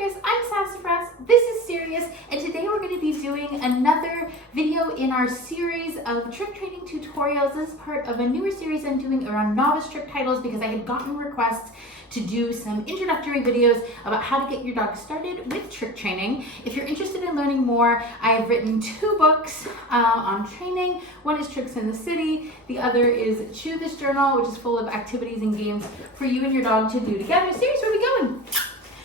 Trickers, I'm Sassafras, this is Sirius, and today we're going to be doing another video in our series of trick training tutorials. This is part of a newer series I'm doing around novice trick titles because I had gotten requests to do some introductory videos about how to get your dog started with trick training. If you're interested in learning more, I have written 2 books on training. One is Tricks in the City, the other is Chew This Journal, which is full of activities and games for you and your dog to do together. Sirius, where are we going?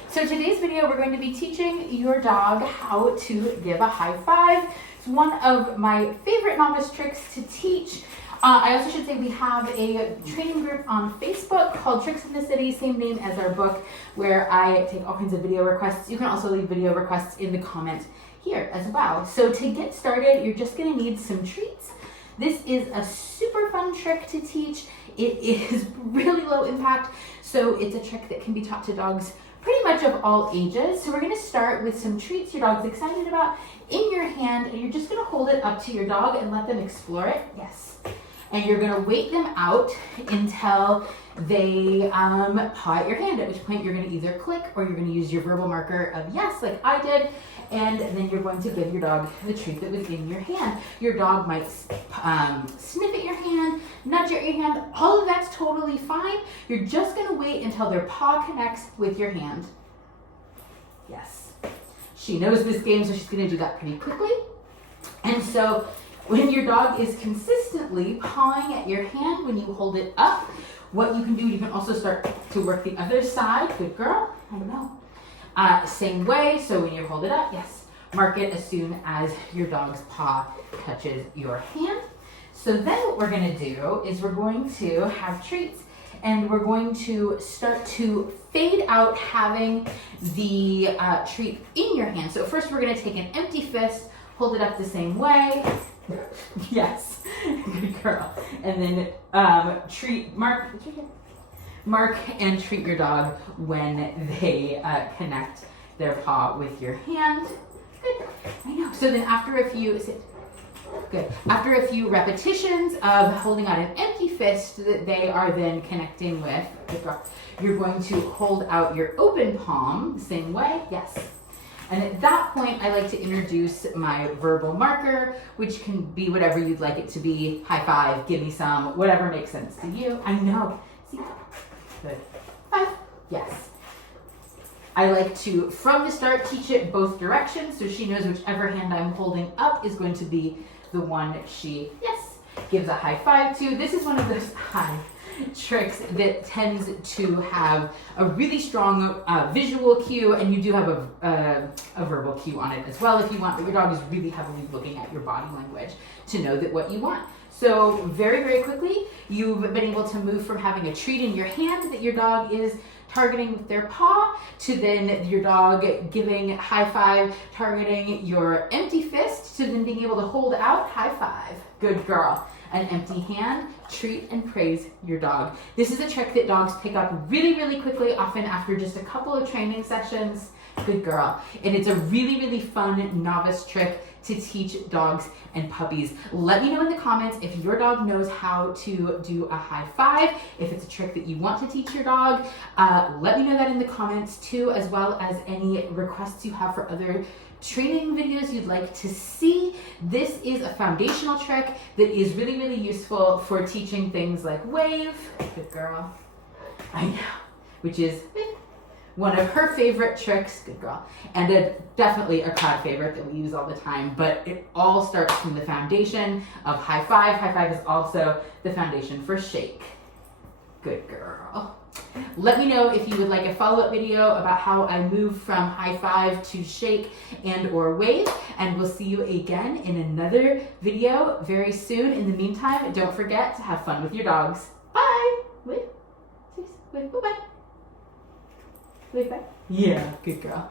So today's video, we're going to be teaching your dog how to give a high five. It's one of my favorite novice tricks to teach. I also should say we have a training group on Facebook called Tricks in the City, same name as our book, where I take all kinds of video requests. You can also leave video requests in the comments here as well. So to get started, you're just going to need some treats. This is a super fun trick to teach. It is really low impact, so it's a trick that can be taught to dogs pretty much of all ages. So we're going to start with some treats your dog's excited about in your hand, and you're just going to hold it up to your dog and let them explore it. Yes. And you're going to wait them out until they paw at your hand, at which point you're going to either click or you're going to use your verbal marker of yes, like I did, and then you're going to give your dog the treat that was in your hand. Your dog might sniff at your hand, nudge at your hand. All of that's totally fine. You're just going to wait until their paw connects with your hand. Yes. She knows this game, so she's going to do that pretty quickly. And so when your dog is consistently pawing at your hand when you hold it up, what you can do, you can also start to work the other side. Good girl. I know. Same way, so when you hold it up, yes, mark it as soon as your dog's paw touches your hand. So then what we're going to do is we're going to have treats, and we're going to start to fade out having the treat in your hand. So first we're going to take an empty fist, hold it up the same way. Yes, good girl. And then mark and treat your dog when they connect their paw with your hand. Good. I know. So then after a few repetitions of holding out an empty fist that they are then connecting with, you're going to hold out your open palm the same way. Yes. And at that point, I like to introduce my verbal marker, which can be whatever you'd like it to be. High five, give me some, whatever makes sense to you. I know. See? Good. 5. Yes. I like to, from the start, teach it both directions, so she knows whichever hand I'm holding up is going to be the one she, yes, gives a high five to. This is one of those tricks that tends to have a really strong visual cue, and you do have a verbal cue on it as well if you want, but your dog is really heavily looking at your body language to know that what you want. So very, very quickly, you've been able to move from having a treat in your hand that your dog is targeting with their paw to then your dog giving high five, targeting your empty fist, to then being able to hold out high five. Good girl. An empty hand, treat and praise your dog. This is a trick that dogs pick up really, really quickly, often after just a couple of training sessions. Good girl. And it's a really, really fun novice trick to teach dogs and puppies. Let me know in the comments if your dog knows how to do a high five, if it's a trick that you want to teach your dog. Let me know that in the comments too, as well as any requests you have for other training videos you'd like to see. This is a foundational trick that is really, really useful for teaching things like wave. Good girl. I know. Which is one of her favorite tricks. Good girl. And definitely a crowd favorite that we use all the time, but it all starts from the foundation of high five. High five is also the foundation for shake. Good girl. Let me know if you would like a follow-up video about how I move from high five to shake and or wave, and we'll see you again in another video very soon. In the meantime, don't forget to have fun with your dogs. Bye. Wait. Wait. Bye-bye. Wait, bye. Yeah, good girl.